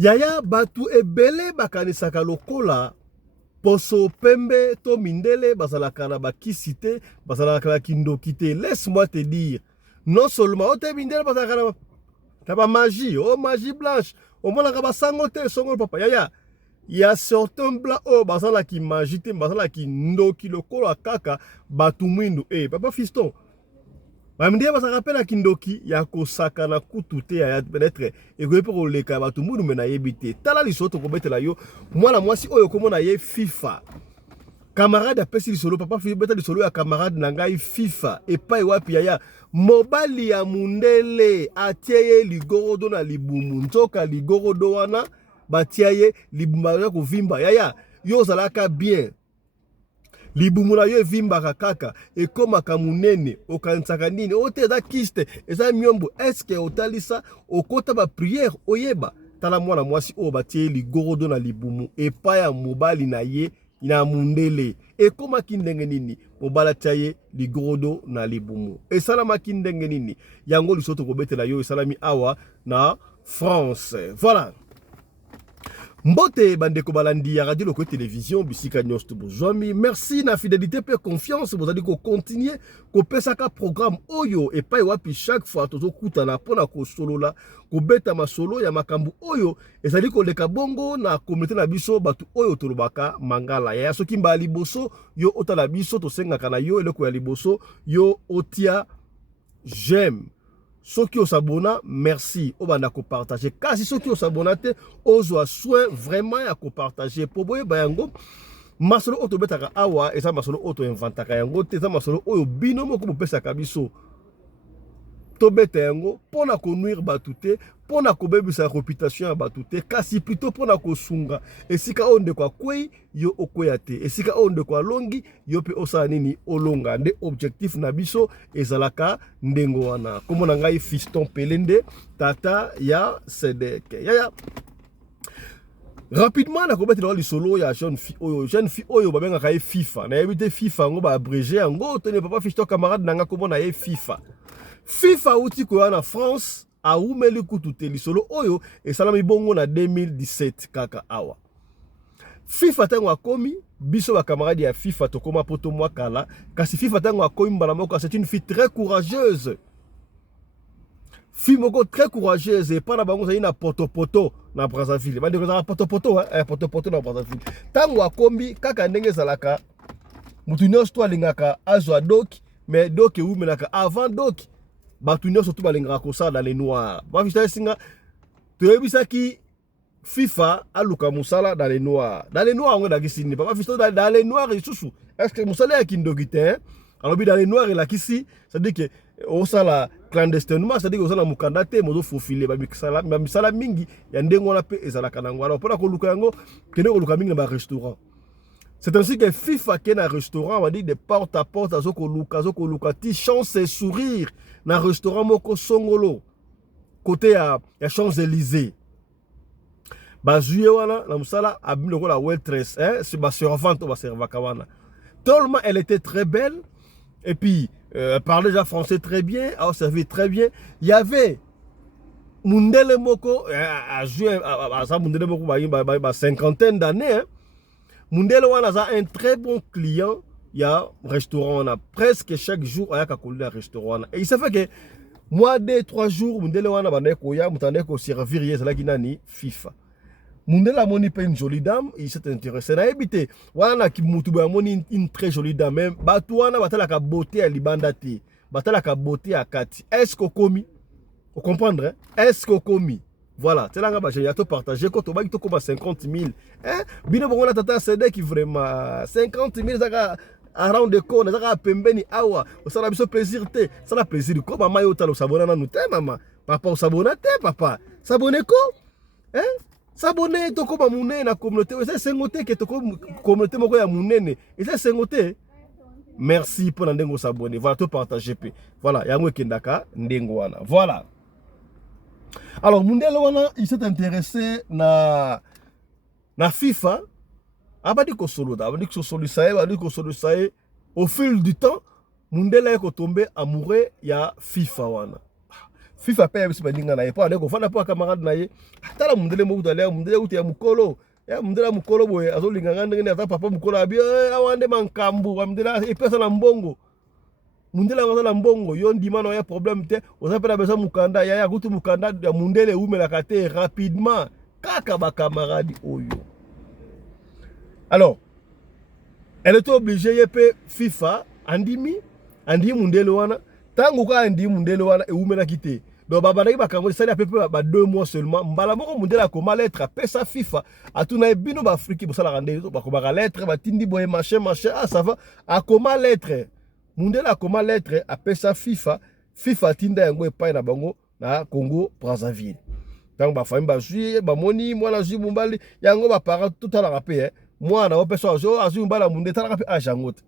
Yaya batu ebele bakanisaka lokola poso pembe to mindele bazalaka na bakisi te, bazalaka na kindoki te. Laisse-moi te dire, non seulement ote mindele bazalaka na ba magie, oh magie blanche, au moins la basango te songo papa. Yaya, il y a certains blancs oh bazala ki magie te, bazala ki ndoki lokola kaka batu mwindu. Papa fiston, bamindele bazalaka pe na kindoki ya kosaka na kutu te ya peut-être ekoyepe koleka batu mundu mena yebi te. Tala lisoto kobetela yo mwana mwasi oyo komona ye FIFA. Camarade apesi lisolo papa fi beta lisolo ya camarade na ngai FIFA epai wapi yaya mobali ya mundele atieye ligorodo na libumu nzoka ligorodo wana batiaye libumba ya kovimba yaya yo zalaka bien libumu na yo evimbaka kaka ekomaka munene okanisaka nini ote eza kiste eza myombo eske otalisa okota ba prière oyeba tala mwana mwasi oyo batie ligorodo na libumu epai ya mobali na ye na mundele ekomaki ndenge nini mobala tiaye ligorodo na libumu esalamaki ndenge nini yango lisoto kobetela yo esalami awa na France. Voilà. Mbote bandeko balandi ya radio loko télévision bisika nyos to bozwami. Merci na fidélité pe confiance bozali ko continuer ko pesaka programme oyo epai wapi chaque fois tozo kutana pona ko solola ko beta masolo ya makambu oyo ezali ko leka bongo na communauté na biso batu oyo tolobaka mangala ya soki mba liboso yo otala biso to sengaka na yo eloko ya liboso yo otia j'aime. Ceux qui s'abonnent, merci. On va partager. Car si ceux qui s'abonnent, on a soin vraiment à partager. Pour vous, bayango, masolo auto betaka awa, et ça masolo auto inventaka yango, et ça masolo oyo binomo ko pesa kabiso. To betango, pour na connuire batute, pour na kobebi sa réputation à batute, kasi plutôt pour na kosunga. Et si ka onde kwa kwei, yo okoyate. Et si ka onde kwa longi, yo pe osa nini olonga. Nde objectif na biso, ezalaka ndengo wana. Komo na ngai fiston pelende, tata ya sedeke. Yaya. Rapidement, na kobete na solo ya jeune fille oyo babenga ka FIFA. Na yebite FIFA ngo ba abrégé ngo tene papa fiston camarade nanga komo na ye FIFA. FIFA uti ko na France a umeli kutute lisolo oyo e salami bongo na 2017 kaka awa. FIFA tango akomi biso ba camarade ya FIFA tokoma poto mwa kala kasi FIFA tango akomi mbala moko c'est une fille très courageuse. Fille moko très courageuse et pas na bango na poto na Brazzaville. Ba ndeko za poto na Brazzaville. Tango akomi kaka ndenge zalaka mutu nyonso to alingaka azwa doki mais doki umenaka avant doki batu nyonso to balingaka kosala dans les noirs. Ba fista singa toyebisaki FIFA aluka musala dans les noirs. Dans les noirs on a kisini. Ba fista dans les noirs isusu. Est-ce que musala ya kindogite alors bi dans les noirs la kisi ça dit que on sala clandestinement ça dit que on sala mukanda te mozo fofile ba misala mingi ya ndengo na pe ezalaka nango alors pona ko luka yango kene ko luka mingi na ba restaurant. C'est ainsi que FIFA qui est dans un restaurant, on va dire de porte à porte, zoko luka, ti chance et sourire dans un restaurant moko songolo côté à Champs-Élysées. Ba juye wana la musala abim le la waitress c'est ba servante ba servaka wana. Tellement elle était très belle et puis elle parlait déjà français très bien, elle servait très bien. Il y avait mundele moko a joué à ça mundele moko ba cinquantaine d'années. Mundele wana a un très bon client. Il y a un restaurant, on a presque chaque jour, il y a un restaurant. Et il se fait que moi, 2-3 jours, Mundele wana bande koya, mutande ko servir yes la ginani FIFA. Mundele a moni pas une jolie dame, il s'est intéressé. Na habité, wana ki mutuba moni une très jolie dame. Même batu wana batala ka beauté à libandati, batala ka beauté à kati. Est-ce qu'on commis? Vous comprendre? Hein? Est-ce qu'on commis? Voilà, c'est là que j'ai partagé quand on va tout comme 50 000. Hein? Bino bon la tata CD qui vraiment 50 000 ça a round de con, ça a pembeni awa. Ça a plaisir te, ça a plaisir ko maman yo talo sabona na nous te maman. Papa sabona te papa. Sabone ko? Hein? Sabone to ko ba munene na communauté. C'est sengote que to ko communauté moko ya munene. Et c'est sengote. Merci pour ndengo s'abonner. Voilà tout partager pe. Voilà, yango kendaka ndengo wana. Voilà. Alors, Mundele wana, il s'est intéressé na FIFA. Abadi ko solo da, abadi ko solo sae, au fil du temps, Mundele est tombé amoureux ya FIFA wana. FIFA pe biso baninga na ye po andeko fana po camarade na ye atala mundele mo kutale mundele uti ya mukolo ya mundele mukolo boye azolinga ngandenge ata papa mukolo abi awande mankambu mundele epesa na mbongo mundele ngana na mbongo yo ndima na ya problème te ozapela besa mukanda ya kutu mukanda ya mundele umela kate rapidement kaka ba camarade oyo. Alors elle était obligée yepe FIFA andimi mundele wana tangu ka andi mundele wana e umela kite donc babandaki bakango sali apepe ba 2 mois seulement mbala moko mundele akoma lettre apesa FIFA atuna ebino ba Afrique bosala rande bakoma lettre batindi boye machin ah ça va akoma lettre mundele akoma lettre apesa FIFA tinda yango epai na bango na Congo Brazzaville tango ba fami ba jui ba moni mwana jui mumbali yango ba para tout à la rapé mwana opesa azui mbala mundele tala rapé a jangote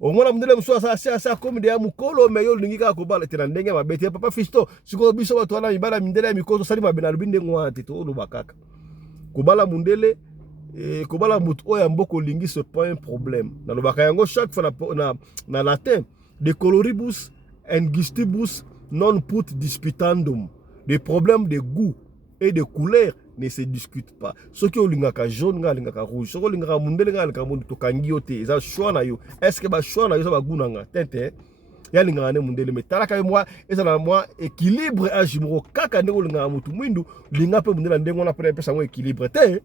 au moins mundele mso asa comme de mukolo meyo lingika ko bala tena ndenge mabete papa Fisto siko biso watu wana mibala mindele ya mikoso sali mabena lubinde ngwati to lo bakaka ko bala mundele ko bala mutu oya mboko lingi ce pas un problème na lo bakaya yango chaque fois na latin de coloribus angustibus non put disputandum. Des problèmes de goût et de couleur ne se discutent pas. Ce qui est jaune, ngaka rouge, ce qui est mundele ngaka mundu to kangi ote, eza choix na yo. Est-ce que ba choix na yo ba goût nanga tete? Ya linga ne mundele mais talaka moi eza na moi équilibre à jimro kaka ndeko linga mutu mwindu linga pe mundele ndengo na pe pesa mo équilibre te.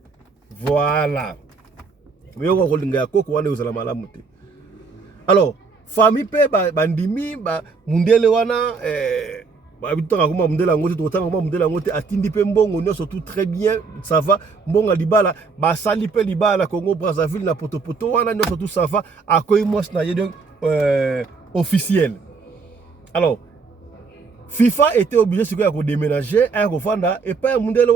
Voilà. Mais yo linga koko wana ozala malamu te. Alors, famille pe bandimi ba mundele wana babitanga kuma mundela ngote totanga kuma mundela ngote atindi pe mbongo nyoso tout très bien ça va mbonga libala ba sali pe libala Congo Brazzaville na potopoto wana nyoso tout ça va akoyi mwasi na ye donc officiel. Alors FIFA était obligé de déménager à Rwanda et pas mundela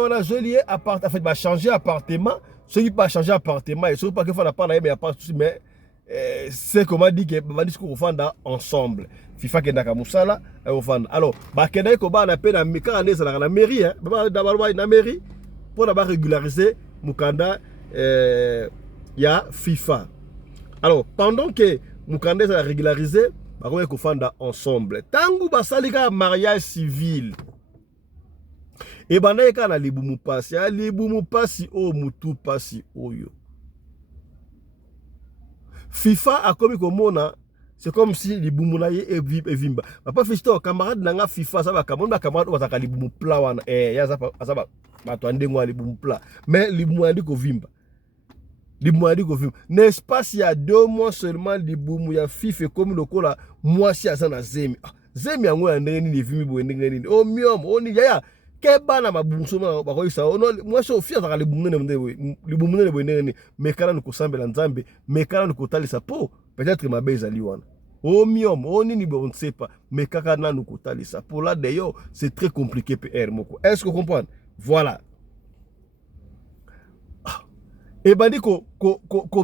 wana joli appart en fait va changer appartement ceux qui pas changer appartement et ceux pas que fa na pas na mais pas mais c'est comment dit que va discours Rwanda ensemble FIFA kendaka musala Rwanda. Alors ba kendai ko ba na pe na mika neza na mairie ba d'abord na mairie pour d'abord régulariser mukanda ya FIFA. Alors pendant que mukanda est régularisé ba ko fanda ensemble tangu ba salika mariage civil et bana ka na libumu pasi o mutu pasi oyo FIFA a commis comme mona c'est comme si les boumounaye et vimba papa Fisto camarade nanga FIFA ça va camarade wa zakali boumou pla wana ya za ba to ndengwa li boumou pla mais li boumouandi ko vimba n'est-ce pas s'il y a 2 mois seulement li boumou ya FIFA comme le kola moi si azana zemi yango ya ndenge ni vimbi bo ndenge ni o miom oni ya keba na mabumso ba ko isa ono moi so fia zakali boumou ne bo ndenge ni mekala ko sambela nzambe mekala ko talisa po peut-être ma base ali wana o miom oni ni bon ne sait pas mais kaka na ko talisa pour là d'ailleurs c'est très compliqué PR moko est-ce que vous comprenez voilà et bandi ko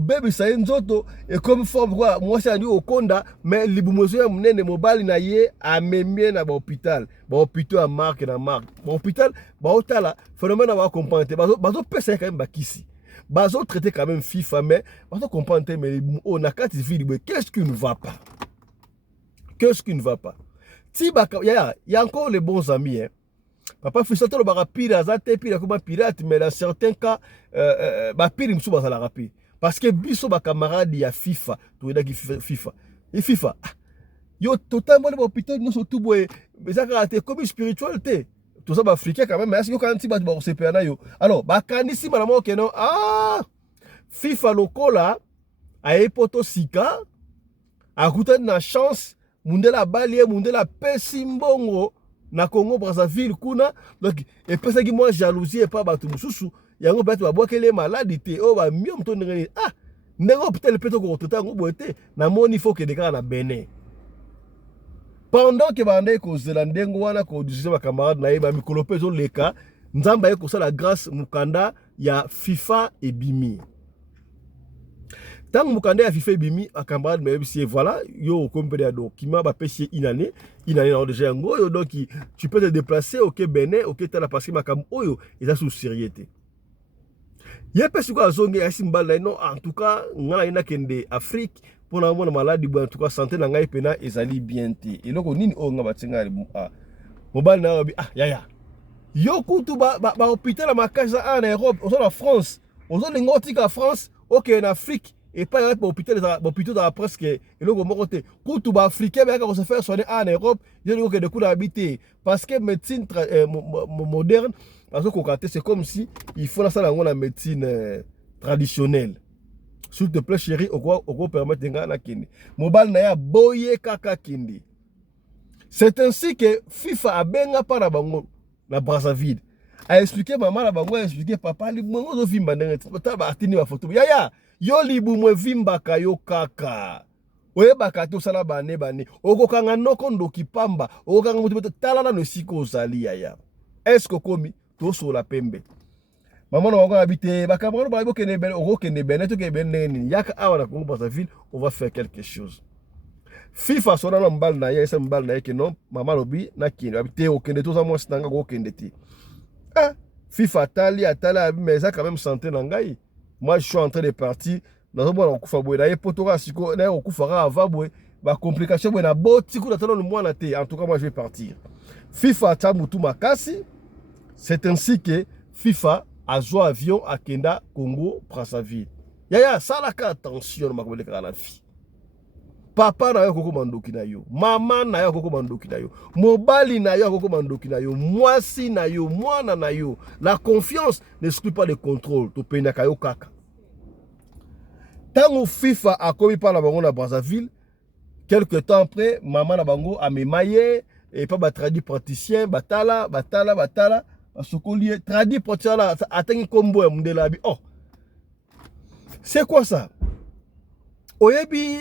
bébé ça nzoto et comme forme quoi moi c'est andi okonda mais libumozo ya munene mobali na ye amemie na ba hôpital à marque na marque ba hôpital ba otala phénomène wa comprendre bazo pesa quand même bakisi bazo traiter quand même FIFA mais bazo comprendre mais on a quatre villes qu'est-ce qui ne va pas si y a encore les bons amis hein. Papa Fisto le barapire azate pire comme pirate mais dans certains cas ba pire msuba za la rapide parce que biso ba camarade ya FIFA to edaki FIFA et FIFA yo totalement le hôpital nous surtout boy mais ça caractère comme spiritualité tout ça ba africain quand même mais est-ce que quand ti ba CPA na yo alors ba kanisi malamo que non FIFA lokola a epoto sika akuta na chance mundela balie mundela pesi mbongo na Congo Brazzaville kuna donc et pesa ki moi jalousie et pas batu mususu yango batu ba bokele maladie te o ba miom to ngeni ndenge hôpital peto ko tota ngo boete na moni faut que de kana Bénin pendant que bande ko zelandengo wana ko dise ba camarade na yeba mikolo pezo leka nzamba ye ko sala grâce mukanda ya FIFA et Bimi tant mukanda ya FIFA bimi a camarade mais c'est voilà yo compère donc qui m'a pêché une année dans déjà ngo donc tu peux te déplacer OK Bénin OK t'as la parce que makam oyo et ça sous sérieuxité Yepes quoi zongi asimbala non en tout cas ngala ina kende Afrique pour na mona maladie en tout cas santé na ngai pena ezali bien te eloko nini o nga batinga mobile na bi yaya yo kutu ba hôpital ma casa en Europe au la France aux lingotika France OK en Afrique et pas un hôpital dans presque eloko moko te kutu ba africain ba ko se faire soigner en Europe yo ngo que de coup d'habiter parce que médecine moderne parce que c'est comme si il faut la médecine traditionnelle. S'il te plaît, chérie, on permettre de kindi. Mobile na boye kaka kindi. C'est ainsi que FIFA a benga para bango na Brazzaville. A expliqué maman la bango, a expliqué papa li bango zo vimba ndenge taba atini ba photo. Yaya, yo libu mwe vimba kayo kaka. Oye bakati osala bane okokanga noko ndoki pamba okokanga mutu talala no siko ozali yaya. Est-ce que komi sur la pembe maman on va habiter bakamano ba bo kene ben oko kene ben to ke ben neni yaka awa na Congo Brazzaville on va faire quelque chose FIFA sona na mbal na yesa mbal na yeke non maman lobi na kine habiter o kende to za mo stanga go kende ti FIFA atali mais ça quand même santé na ngai moi je suis en train de partir dans bon okufa boy na yepotora siko na okufara ava boy ba complication boy na boti ku na tano le mois na te en tout cas moi je vais partir FIFA tamutu makasi. C'est ainsi que FIFA a joué avion à Kenda, Congo, Brazzaville. Yaya, ça la attention, ma collègue la vie. Papa na yo koko mandoki na yo, maman na yo koko mandoki na yo, mobali na yo koko mandoki na yo, mwasi na yo, mwana na yo. La confiance n'exclut pas le contrôle. To pena kayo kaka. Tant FIFA a commis par la bango na Brazzaville, quelque temps après, maman na bango a mémaillé et pas traduit praticien, batala. Sokolier traduit praticien là atteint combo mundela bi. Oh. C'est quoi ça? Oyebi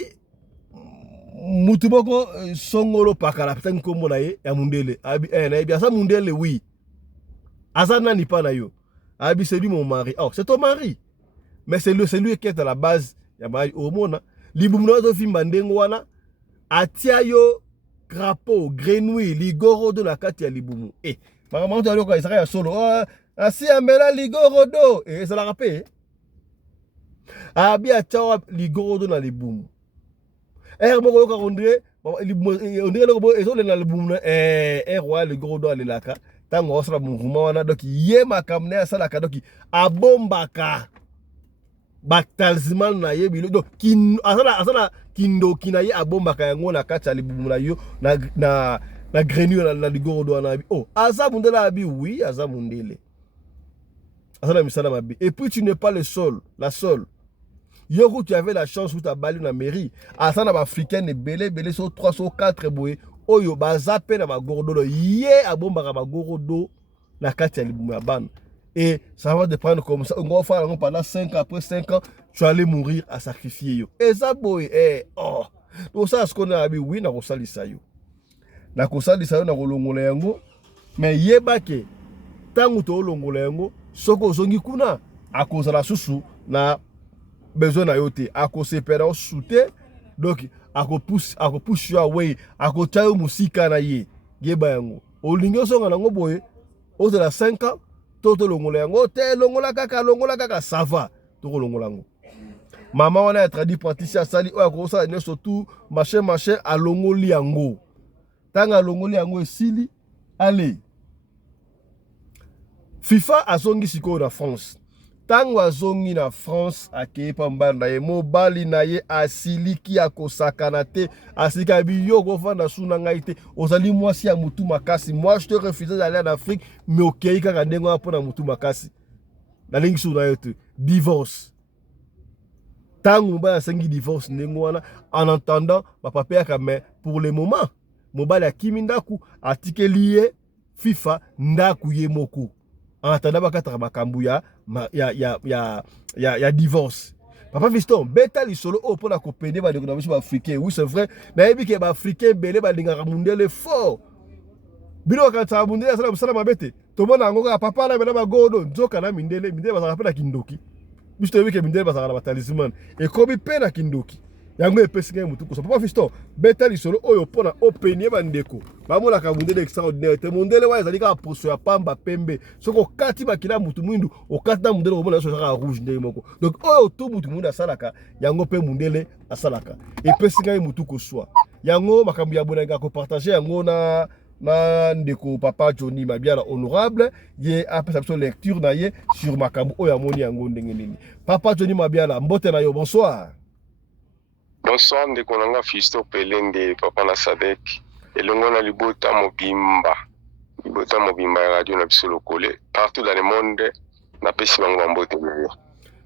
mutuboko songolo pakala atteint combo na ye ya mundele. Abi na bi asa mundele oui. Azana ni pa na yo. Abi c'est lui mon mari. Oh, c'est ton mari. Mais c'est lui qui est à la base ya mari omona. Libumno zo fimba ndengo wana atia yo crapaud, grenouille, ligorodo na kati ya libumu. Maman tu as le cas solo. Asi amela ligorodo. Et ça la rappelle. Abi atia ligorodo na libumu. Moko ka ondre, ondre le ezo le na libumu roi ligorodo alelaka. Tango osra mouvement wana donc ye makamne asala ka donc abombaka. Batalziman na ye bilo donc asala kindo kinaye abombaka yango na kati ya libumu na yo na grenouille na ligorodo na bi. Oh, aza mundela abi oui, aza mundele. Aza misala mabi. Et puis tu n'es pas le seul, la seule. Yoko tu avais la chance où tu as bali na mairie. Asa na africaine et belé so 3 so 4 boye. Oyo bazape na magorodo ye abombaka magorodo na kati ya libumu ya ban. Et ça va te prendre comme ça. On va faire pendant 5 ans, après 5 ans, tu allais mourir à sacrifier yo. Et ça boy, oh. Donc ça ce qu'on a abi oui na kosalisa yo. Na kosalisa yo na kolongola yango. Mais yebake tangu to longola yango, soko zongi kuna akozala susu na besoin na yote. Akosepera soute donc akopousse yo away, akotayo musika na ye. Yeba yango. Olingo songa nango boy. Au de la 5 ans toto longola yango te longola kaka ça va to longola yango maman wana a traduit praticien sali o akosa ne surtout machin a longoli yango tanga longoli yango esili allez FIFA azongi siko na France tango azongi na France akei pamba na ye mobali na ye asiliki akosakana te asika biyo ko fanda suna ngai te ozali mwasi ya mutu makasi. Moi je te refuse d'aller en Afrique mais okei kaka ndengo mpona mutu makasi na lingi suna yo te divorce tango mobali asengi divorce ndengo wana en entendant papa ya mais pour le moment mobali akimi ndaku atikeli ye FIFA ndaku ye moko en attendant bakata makambu ya divorce. Papa Fiston, beta li solo o pona ko pende ba de na biso africain. Oui, c'est vrai. Na yebi ke ba africain belé ba linga mundele fort. Bino ka ta mundele sala musala mabete. To mona ngo ka papa na bela ba godo nzoka na mindele ba sa pena kindoki. Biso yebi ke mindele ba sa na talisman. E kobi pena kindoki. yango epesi ngai mutu koso papa Fiston beta lisolo oyo pona openie bandeko bamonaka mundele extraordinaire te mundele wa ezali kaka poso ya pamba pembe soki okati bakila mutu mwindu okati na mundele komona nyonso kaka rouge ndenge moko donc oyo to mutu mwindu asalaka yango mpe mundele asalaka epesi ngai mutu koswa yango makambo ya bonanga kopartage yango na ndeko papa Johnny Mabiala honorable ye apesa biso lecture na ye sur makambo oyo amoni yango ndenge nini papa Johnny Mabiala mbote na yo bonsoir. Bonsoir ndeko nanga Fiston Pelende papa na Sadek elongo na libota mobimba ya radio na biso lokole partout dans le monde na pesi bango mbote na yo.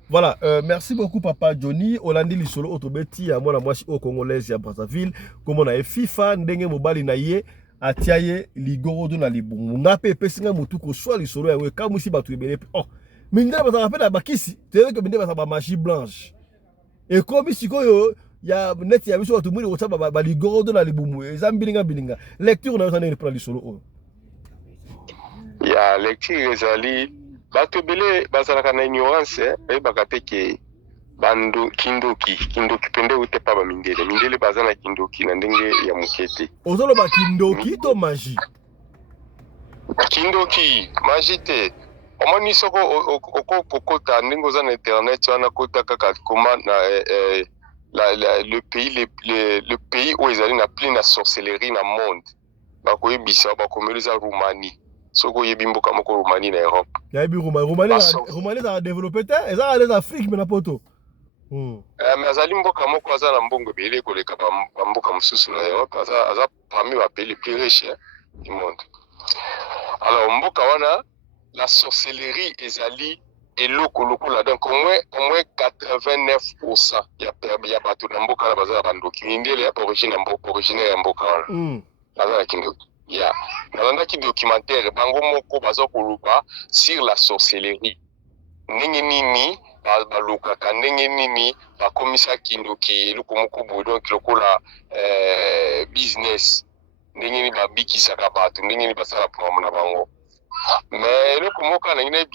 Voilà, merci beaucoup Papa Johnny. Olandi lisolo otobeti ya mwana mwasi o congolaise ya Brazzaville comme na FIFA ndenge mobali na ye atiaye ligorodo na libungu ngape pesinga mutu ko swa lisolo ya we kamusi batu ebele oh mindela bazaka pe na bakisi tebe ke mindela bazaka ba magie blanche et comme sikoyo ya net ya biso batu mwini ko tsaba ba ligorodo na libumu eza bilinga lecture na yo tane pour lisolo o ya lecture ezali bato bele bazalaka na ignorance bayebaka te ke bando kindoki pende ute pa mindele bazana kindoki na ndenge ya mukete ozoloba kindoki to magie kindoki magie te omoni soko okokota ndenge oza na internet wana kota kaka koma na le pays où ezali na plein na sorcellerie na monde bakoyebisa bakomeleza Roumanie soko yebi mboka moko Roumanie na Europe ya bi Roumanie za développer te eza les Afrique mais na poto mais azali mboka moko aza na mbongo ebele koleka mboka mosusu na Europe aza parmi ba pays les plus riches du monde. Alors mboka wana la sorcellerie ezali eloko lokola donc au moins 89% ya bato na mboka na baza bandoki mindele ya originaire ya mboka wana baza na kindoki ya nalandaki documentaire bango moko baza koluka sur la sorcellerie ndenge nini balukaka ndenge nini bakomisa kindoki eloko moko boye donc lokola business ndenge nini babikisaka bato ndenge nini basala promo na bango mais eloko moko na ngina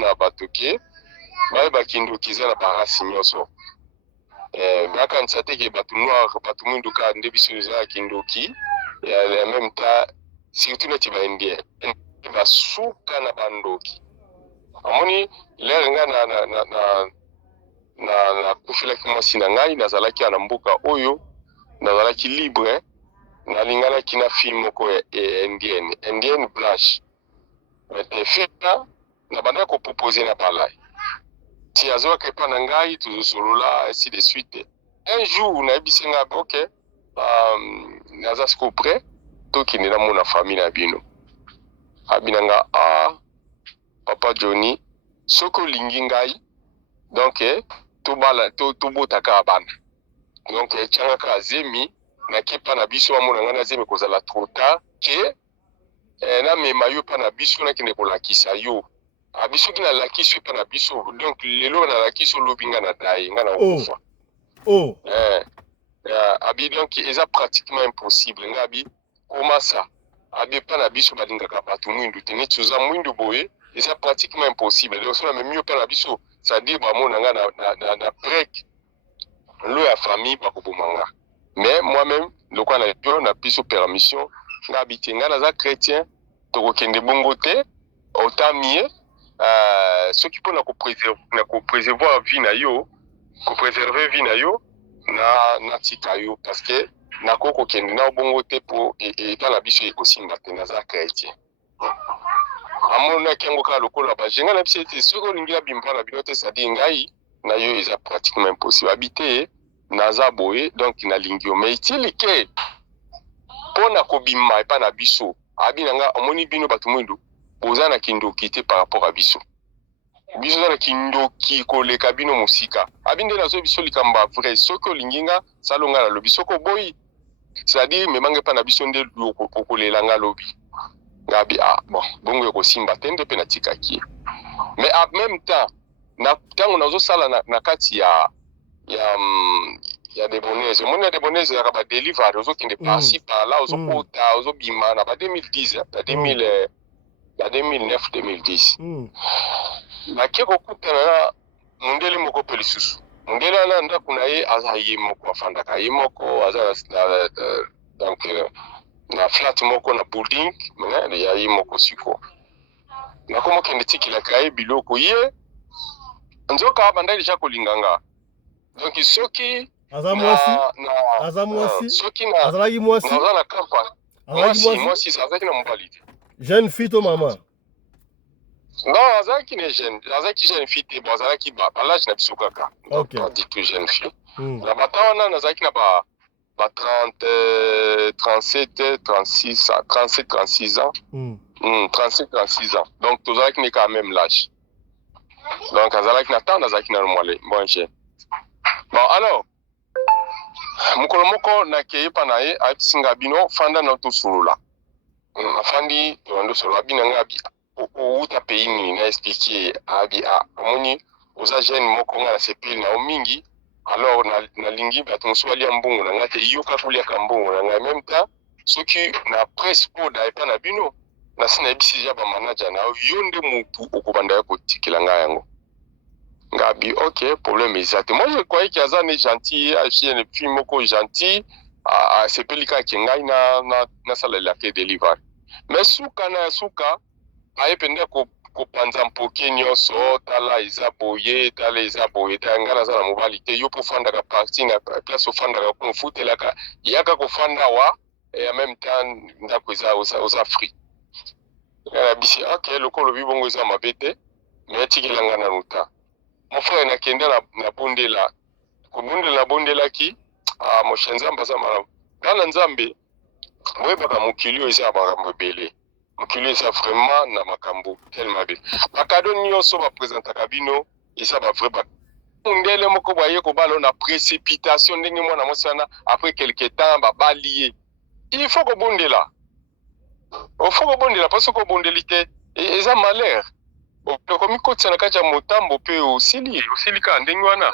na bato ke bayeba kindoki eza na barasi nyonso bakanisa te ke bato noir bato mwindu ka nde biso eza kindoki en même temps surtout neti baindien basuka na bandoki amoni lere nga na kufilaki mwasi na ngai nazalaki na mboka oyo nazalaki libre nalinganaki na film moko indienne blanche mais fina na banda kopropose na balai ti azwaka epa na ngai tozosolola ainsi de suite un jour nayebisi nga ok naza siko prêt tokende na mona famille na bino abinanga papa Johnny soko lingi ngai donc tobotaka bana donc tiangaka azemi nakepa na biso amona ngai nazemi kozala trop tard ke namema yo pa na biso nakende kolakisa yo abiso ki nalakisi yo pa na biso donc lelo nalakisi olobi nga na dai nga na okufa abi donc eza pratiquement impossible nga abi koma ça abi pa na biso balingaka bato mwindu te neti oza mwindu boye eza pratiquement impossible donc so na memi yo pa na biso c'est-à-dire bamona nga na break lo ya famille bakoboma nga mais moi-même lokola na yo na biso permission nga abi te nga naza chrétien tokokende bongo te otamie soki mpo na kopréserver vie na yo kopréserver vie na yo na tika yo parce que nakoki kokende na bongo te mpo eta na biso ekosimba te naza chrétien amonaki yango kaka lokola bajenga na biso ete soki olingi abimba na bino te sadi ngai na yo eza pratiquement impossible abi te naza boye donc nalingi yo mais itili ke mpo na kobima epa na biso abi na nga omoni bino bato mwindu boza na kindoki te par rapport à biso za na kindoki koleka bino mosika abi nde nazo biso likambo ya vrai soki olingi nga salonga na lobi soko boyi c'est-à-dire memange epa na biso nde kokolela nga lobi ngabi bon bongo ekosimba te nde mpe natikaki mais en même temps na ntango nazosala na kati ya debonese omoni ya debonese ezalaka badelivari ozokende parci parla ozokota ozobima na ba 2010 na 2009 2010 nake kokutana na mundele moko mpe lisusu Mundele wana ndako na ye aza ye moko afandaka ye moko aza donc na flat moko na building ya ye moko siko nakomokende tikilaka ye biloko ye nzoka banda deja kolinganga donc soki soki azalaki mwasi naza na kampa mwasi azalaki na mobali te jeune fille to mama non azalaki ne jeune azalaki jeune fille te bon azalaki balage na biso kaka pas du tout jeune fille na bata wana nazalaki na ba 37 36 ans 37 36 ans donc tozalaki ne quand même l'âge donc azalaki na temps nazalaki na mwale bon jeune bon alors mokolo moko nakeye pa na ye ayebisinga bino fanda na tosolola afandi toando solola binanga abi outa pays nini na expliquer abi amoni oza jeune moko nga na sepeli na mingi alors nalingi bato mosusu balia mbongo na nga te yoka koliaka mbongo na nga même temps soki na presse oda epa na bino nasi nayebisi ya bamanaja na yo nde motu okobanda ya kotikela nga yango ngabi ok problème exact moi je croyais qu'il y a gentil une fille moko gentil sepeli ka ke ngai na sala la ke deliver mais suka na suka ayependa ko panza mpoke nyonso tala eza boye tanga na sala mobali te yo po fanda ka parti na place ofanda ka konfutela ka yaka ko fanda wa et en même temps ndako eza aux Afrique bisi ok lokolo bibongo eza mabete mais tikilanga na luta mon frère nakenda na bondela kobondela bondelaki moshanzamba za malamu kana nzambe moyebaka mokili eza makambo ebele mokili eza vraiment na makambo tellement be bakado nyonso bapresentaka bino eza bavrai ndele moko boye kobala na précipitation ndenge mwana mwasi wana après quelque temps babali ye il faut kobondela parce que kobondeli te eza malheur okomi kotisa na kati ya motambo mpe osilika ndenge wana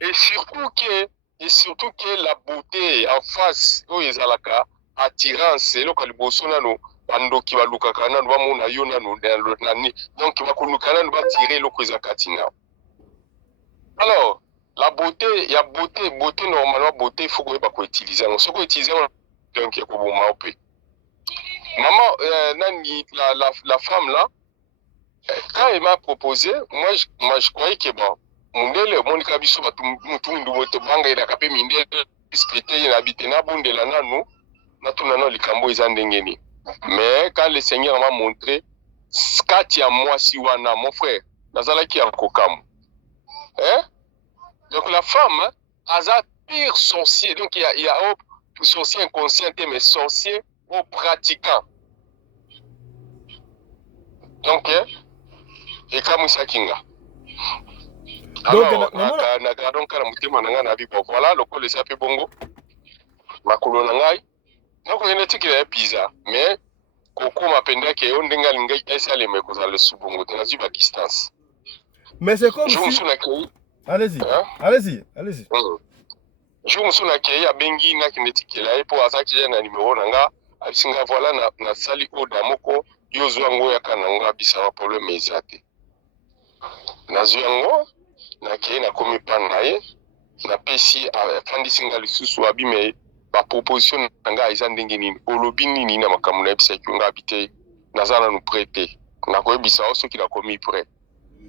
et surtout que la beauté en face oyo ezalaka attirance eloko liboso nano bandoki balukaka nano bamona yo nano donc bakoluka nano batire eloko eza kati na alors la beauté ya beauté normalement beauté il faut koyeba koutilize yango soki outilize yango donc ya koboma mpe maman nani la femme là quand elle m'a proposé moi je croyais que bon mundele monika biso batu mutundu moto banga ila kape mindele respecter na habiter na bondela nanu na tuna no likambo eza ndengeni mais quand le Seigneur m'a montré kati ya mwasi wana mon frère nazalaki ya kokamu donc la femme aza pire sorcier donc il y a sorcier inconscient mais sorcier au pratiquant donc et comme ça kinga alors na gardon kala mutima nanga na bipo voilà lokole ça pe bongo makolo na ngai donc ene tikila ya pizza mais koko mapenda ke on ndenga linga esa le meko za le subongo tena ziba distance mais c'est comme si allez-y je me souviens que ya bengi na kinetikela epo azaki na numéro nanga abisinga voilà na sali oda moko yo zwango ya kananga bisa problème ezate na zwango na ke na komi panaye na pesi afandi singa lisusu abime ba proposition nanga eza ndenge nini olobi nini na makambo na bisa kyonga habité nazana nous prêter na ko bisa soki na komi prêt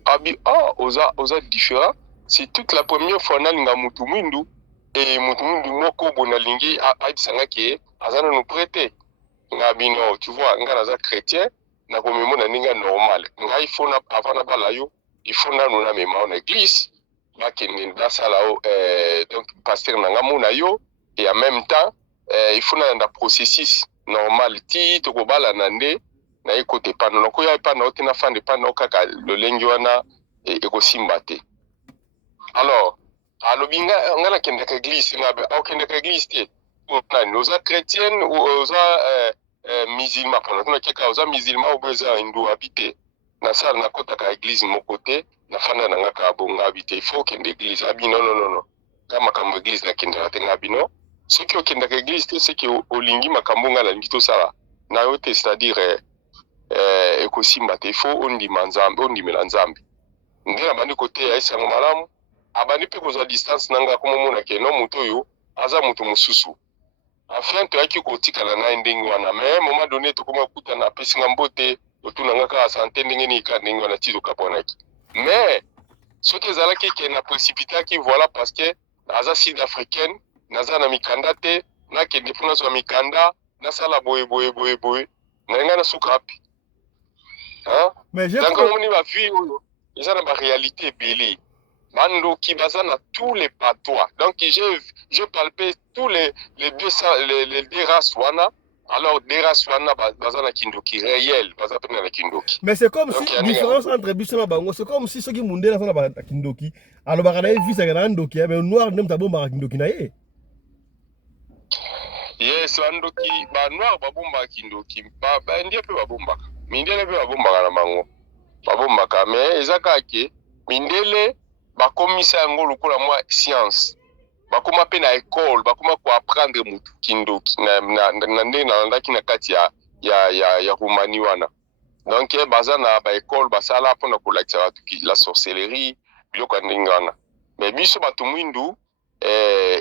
abi oza différent c'est toute la première fois na linga mutu mwindu et mutu mwindu moko bona lingi abisanga ke azana nous prêter ngabino tu vois ngana za chrétien na komemona ninga normal ngai fona avant na bala yo il faut na nuna mema en église bakende basala donc pasteur nanga mona yo et en même temps il faut na processus normal ti to kobala nande na ekote pano ko ya pano otina fande pano kaka lolengi wana ekosimba te alors alobinga ngala kende ka église ngabe okende ka église te nani oza chrétienne ou oza musulman pendant que keka oza musulman ou beza hindu habité na sala na kota ka église moko te na fanda na ngaka bonga habité il faut kende église abi non kama kama église na kende te ngabino ce qui okende ka église te c'est que olingi makambo ngala lingi to sala na yote c'est-à-dire ekosimba te il faut ondima nzambe ondimela nzambe ndela bandi kote ya esango malamu abandi pe kozwa distance nanga komomona ke no moto oyo aza moto mosusu afin toyaki kotikala na ndenge wana mais moment donné tokoma kutana apesi nga mbote otuna nga kaka sante ndenge nini ka ndenge wana ti tokaponaki mais soki ezalaki ke na précipitaki voilà parce que aza sud africaine naza na mikanda te nakende mpo nazwa mikanda nasala boye na nga nasuka api donc omoni bavie oyo eza na baréalité ebele bandoki baza na tous les patois donc je palpé tous les deux races wana alors deux races wana baza na kindoki réel baza pena na kindoki mais c'est comme si différence entre biso na bango c'est comme si soki mundele aza na kindoki alobaka na ye visaka na ndoki mais noir nde moto abombaka kindoki na ye yes bandoki banoir babombaka kindoki baindien mpe babombaka mindele mpe babombaka na bango babombaka mais eza kaka ke mindele bakomisa yango lokola mwa science bakoma pe na école bakoma koapprendre mutu kindoki na ndenge nalandaki na kati ya Roumanie wana donc baza na baécole basala mpona kolakisa bato la sorcellerie biloko ya ndenge wana mais biso bato mwindu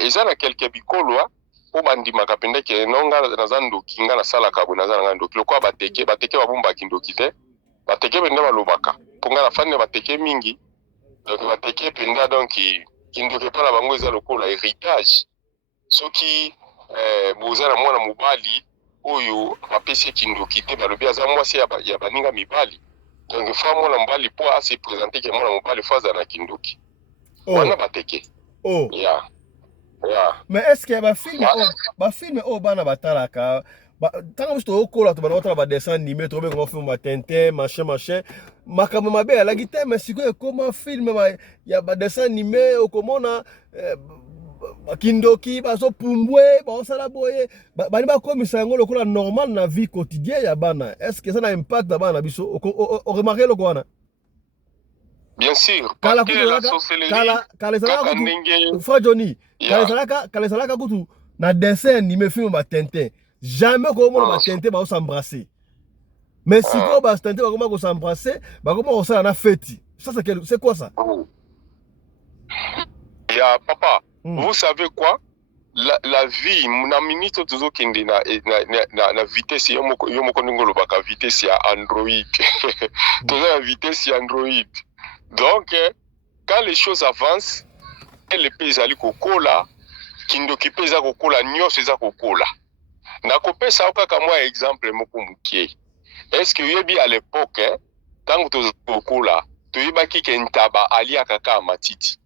eza na quelque bikolo po bandimaka mpenza ke nonga naza ndoki nga nasalaka boye naza nanga ndoki lokola bateke babombaka ndoki te bateke mpenza balobaka mpo nga nafani na bateke mingi donc bateke mpenza donc kindoki mpa na bango eza lokola héritage soki boza na mwana mobali oyo bapesi kindoki te balobi aza mwasi ya baninga mibali donc fa mwana mobali mpo ase présente ke mwana mobali fo aza na kindoki wana bateke ya mais est ce que bafilme oyo bana batalaka ntango biso tokokola to bana batala badessin animé tobenga bafilme batintin machin makambo mabe alaki te mais sikoyo ekoma filme ya badessin animé okomona kindoki bazopumbwe bazosala boye bani bakomisa yango lokola normal na vie quotidien ya bana est ce que eza na impact na bana na biso oremarke eloko wana bien sûr kala ezalaka kutu fra Johnny kala ezalaka kutu na dessin animé filme batintin jamais komona batintin bazosembrase mais sikoyo batintin bakoma kosembrase bakoma kosala na feti ça c'est quoi ça ya papa vous savez quoi la vie na minute tozokende na vitesse yo moko ndenge olobaka vitesse ya android toza na vitesse ya android donc quand les choses avancent LP ezali kokola kindoki mpe eza kokola nyonso eza kokola nakopesa yo kaka mwa exemple moko mokie est-ce que oyebi à l'époque ntango tozokola toyebaki ke ntaba aliaka kaka matiti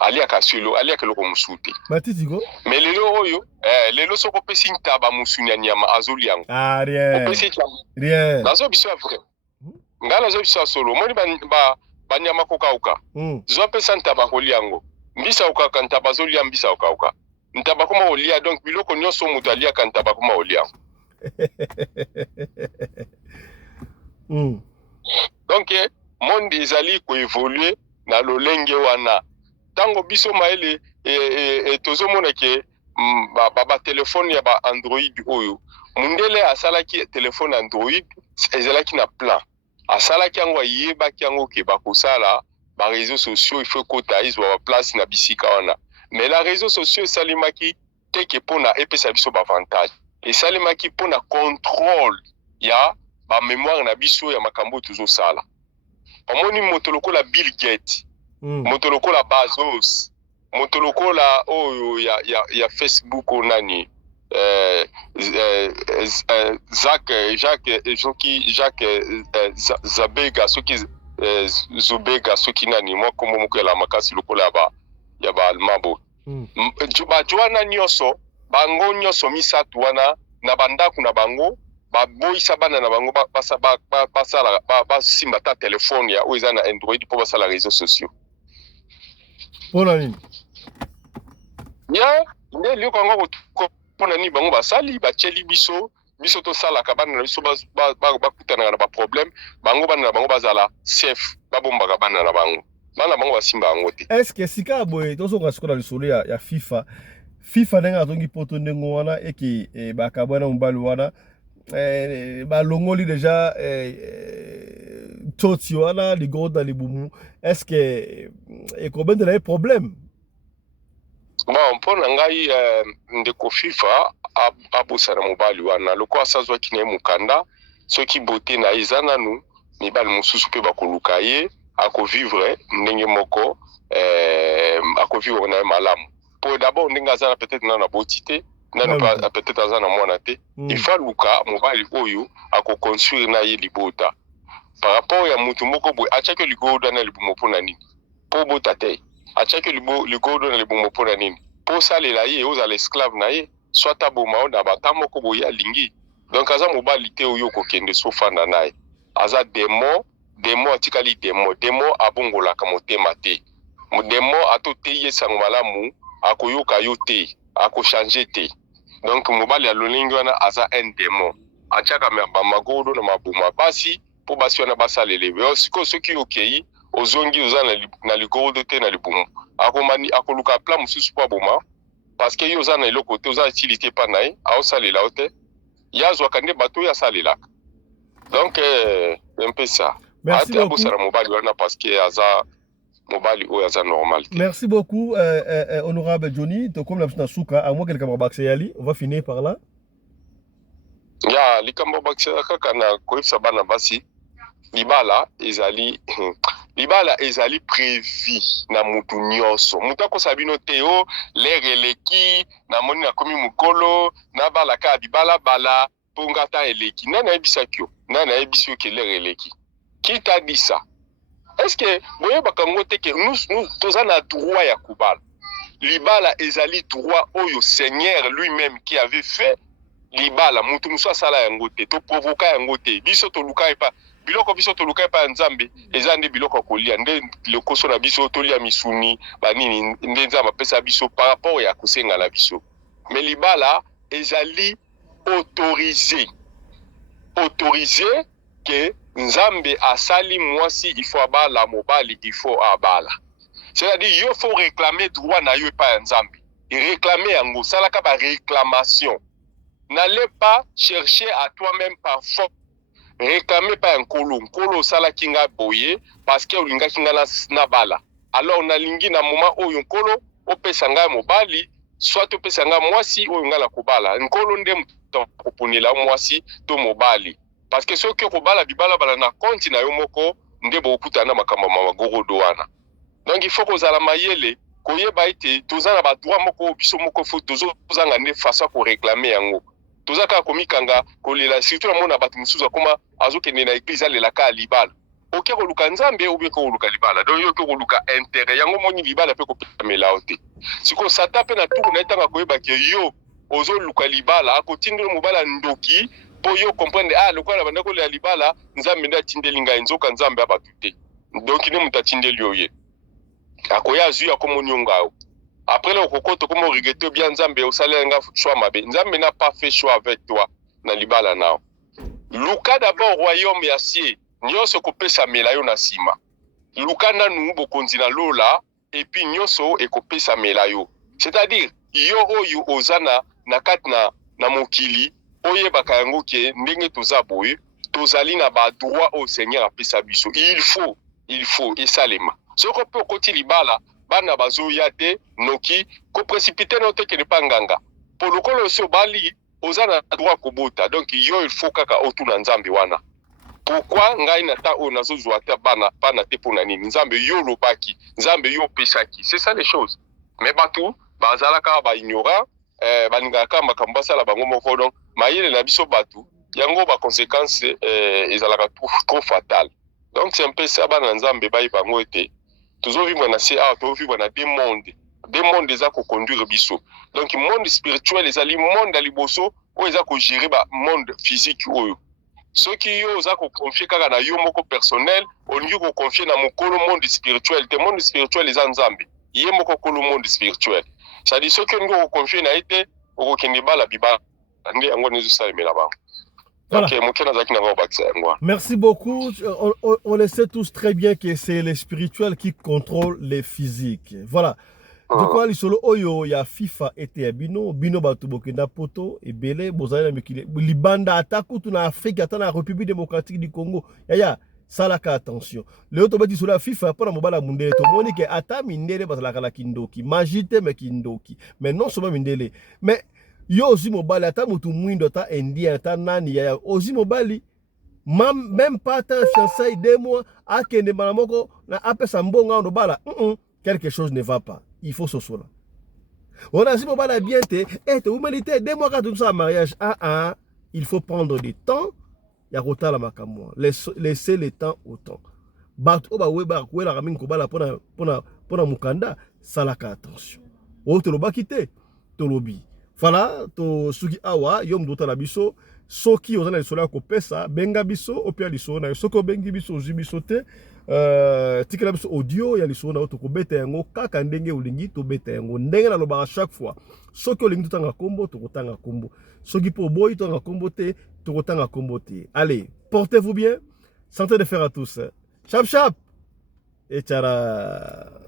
aliaka solo aliaka eloko mosusu te matiti ko mais lelo oyo lelo soki opesi ntaba mosuni ya nyama azoli yango rien nazo biso ya vrai ngai nazo biso ya solo omoni banyama kokauka zwa pesa ntaba kolia yango mbisa okaka ntaba azolia mbisa okauka ntaba koma olia donc biloko nyonso moto aliaka ntaba koma olia donc monde ezali koévolue na lolenge wana ntango biso maele tozomona ke batelefone ya baandroid oyo mundele asalaki telefone android ezalaki na plan asalaki yango ayebaki yango ke bakosala baréseaux sociaux il faut kota izwa baplace na bisika wana mais la réseaux sociaux esalemaki teke mpona epesa biso bavantage esalemaki mpona contrôle ya bamémoire na biso ya makambo tozosala omoni moto lokola Bill Gates moto lokola Bezos moto lokola oyo ya Facebook onani Jacques Zabega soki Zobega soki nani mwa kombo moko ya la makasi lokola ya ba almabo bajoana nyonso bango nyonso misatu wana na bandaku na bango baboyisa bana na bango basimba ta telefone ya oyo eza na android mpo basala réseaux sociaux mpona nini ya nde lioko yango mpona nini bango basali batieli biso tosalaka bana na biso bakutanaka na baproblème bango bana na bango bazala safe babombaka bana na bango basimba yango te est-ce que sika boye tozonga sikoyo na lisolo ya FIFA ndenge azongi poto ndenge wana eke bakabwana mobali wana balongoli deja toti wana ligoro na libumu est-ce que ekobende na problème? Bon, mpona ngai ndeko FIFA abosana mobali wana loko asazwaki na mukanda soki bote na eza nanu mibali mosusu mpe bakoluka ye akovivre ndenge moko akovivre na ye malamu po d'abord ndenge aza na peut-être na boti te nanu peut-être aza na mwana te il faut luka mobali oyo akoconstruire na ye libota par rapport ya mutu moko boye atiaki ligodo na libumu mpona nini po bota te atiaki ligodo na libumu mpona nini po salela ye ozala esclave na ye soit aboma na bata moko boye alingi donc aza mobali te oyo kokende sofanda na ye aza demo atikali demo abongolaka motema te demo ato te ye sango malamu akoyoka yo te akochange te donc mobali ya lolingi wana aza un demo atiaka bamagodo na mabuma basi po basi wana basalele siko soki okei ozongi oza na ligodo te na libumu akoluka plan mosusu po aboma parce que yo oza na eloko te oza utilité pa na ye aosalela o te ye azwaka nde bato oyo asalelaka donc un peu ça ate abosana mobali wana parce que aza mobali oyo aza normal te. Merci beaucoup honorable Johnny tokomi na biso na suka à moins que likambo bakse yali on va finir par là ya likambo bakse kaka na koyebisa bana basi libala ezali prévu na mutu nyonso mutu akosa bino te o lere eleki na moni na komi mukolo na balaka bala po ngata eleki nani ayebisaki yo nani ayebisi yo ke lere eleki qui t'a dit ça est-ce que boyebaka ngo te ke nous toza na droit ya kubala libala ezali droit oyo Seigneur lui-même qui avait fait libala mutu musu asala yango te to provoka yango te biso toluka epa biloko biso toluka epa nzambe eza nde biloko kolia nde lokoso na biso tolia misuni banini nde nzambe apesa biso par rapport ya kosenga na biso mais libala ezali autorisé que nzambe asali mwasi il faut abala mobali il faut abala c'est-à-dire il faut réclamer droit na yo epa ya nzambe et réclamer yango salaka ba réclamation. N'allez pas chercher à toi-même par force. Réclamez pas un kolo. Kolo sala kinga boye parce que ulinga kinga na bala. Alors na lingi na moment o yon kolo o pesanga mobali soit o pesanga mwasi o yonga la kobala. Nkolo nde mtoponela mwasi to mobali. Parce que ceux qui kobala bibala bala na konti na yo moko nde bokuta na makamba magoro doana. Donc il faut que zala mayele koyeba ite tozana ba droit moko biso moko fo tozanga nde façon ko réclamer yango. Tozaka komikanga kolela surtout na mona batu musuza koma azokende na église alelaka libala oke koluka nzambe obe ko koluka libala donc yo ko koluka intérêt yango moni libala pe ko pamela ote siko sata pe na tuku na etanga koyeba ke yo ozo luka libala akotindelo mobala ndoki po yo comprendre lokola banda ko le libala nzambe nda tindelinga nzoka nzambe abatu te donc ne mutatindeli yo ye akoya azu ya komoni ngao. Après le kokoto comme regretter bien nzambe osalenga choix mabe nzambe n'a pas fait choix avec toi na libala nao luka d'abord royaume ya sie nyonso kopesa melayo na sima luka nanu bokonzi na lola et puis nyonso ekopesa melayo c'est-à-dire yo oyo ozana na kati na mokili oyebaka yango ke ndenge toza boye tozali na ba droit au Seigneur apesa biso il faut esalema soko pe okoti libala bana bazoya te noki ko précipiter no te kene panganga pour lokolo so bali ozana droit kobota donc yo il faut kaka otuna nzambe wana pourquoi ngai na ta o nazozwa ta bana te pona nini nzambe yo lobaki nzambe yo pesaki c'est ça les choses mais batu bazalaka ba ignorant balingaka makambo sala bango moko donc mayele na biso batu yango ba conséquences ezalaka trop fatal donc c'est un peu ça bana nzambe bayi bango ete toujours vivre na CA, toujours vivre na deux mondes eza ko conduire biso. Donc monde spirituel ezali monde aliboso o eza ko gérer ba monde physique oyo. Ceux qui yo eza ko confier kaka na yo moko personnel, on yo ko confier na mokolo monde spirituel. Te monde spirituel eza nzambe. Ye moko kolo monde spirituel. Ça dit ceux qui yo ko confier na ete o ko kende bala biba. Ande yango nezo salemela ba. Voilà. Merci beaucoup. On le sait tous très bien que c'est les spirituels qui contrôlent les physiques. Voilà. Je crois que solo oyo ya FIFA était bino batu bokenda poto ebele bozali na mikili libanda ataku tuna Afrique ata na République démocratique du Congo. Yaya salaka attention leo tobeti sur la FIFA pour mobala mundele to moni ke ata mindele basalaka la kindoki majite me kindoki mais non seulement mindele mais yo aussi mobali ata mutu mwindo ata indien ata nani ya aussi mobali même pas ta fiançailles 2 mois akende malamoko na apesa mbonga ndo bala quelque chose ne va pas il faut sosola on a si mobali bien te te humanité 2 mois quand tout ça mariage il faut prendre du temps ya kotala makamwa laisser le temps au temps bato oba weba kwela kamingi kobala pona mukanda salaka attention o to lobaki te to lobi fala to suki awa yom dota la biso soki ozana lisolo ya kopesa benga biso opia lisolo na soki obengi biso ozwi biso te tikela biso audio ya lisolo na yo tokobeta yango kaka ndenge olingi tobeta yango ndenge nalobaka chaque fois soki olingi totanga kombo tokotanga kombo soki po boyi totanga kombo te tokotanga kombo te. Allez, portez-vous bien, santé de fer à tous. Chap chap et tchara.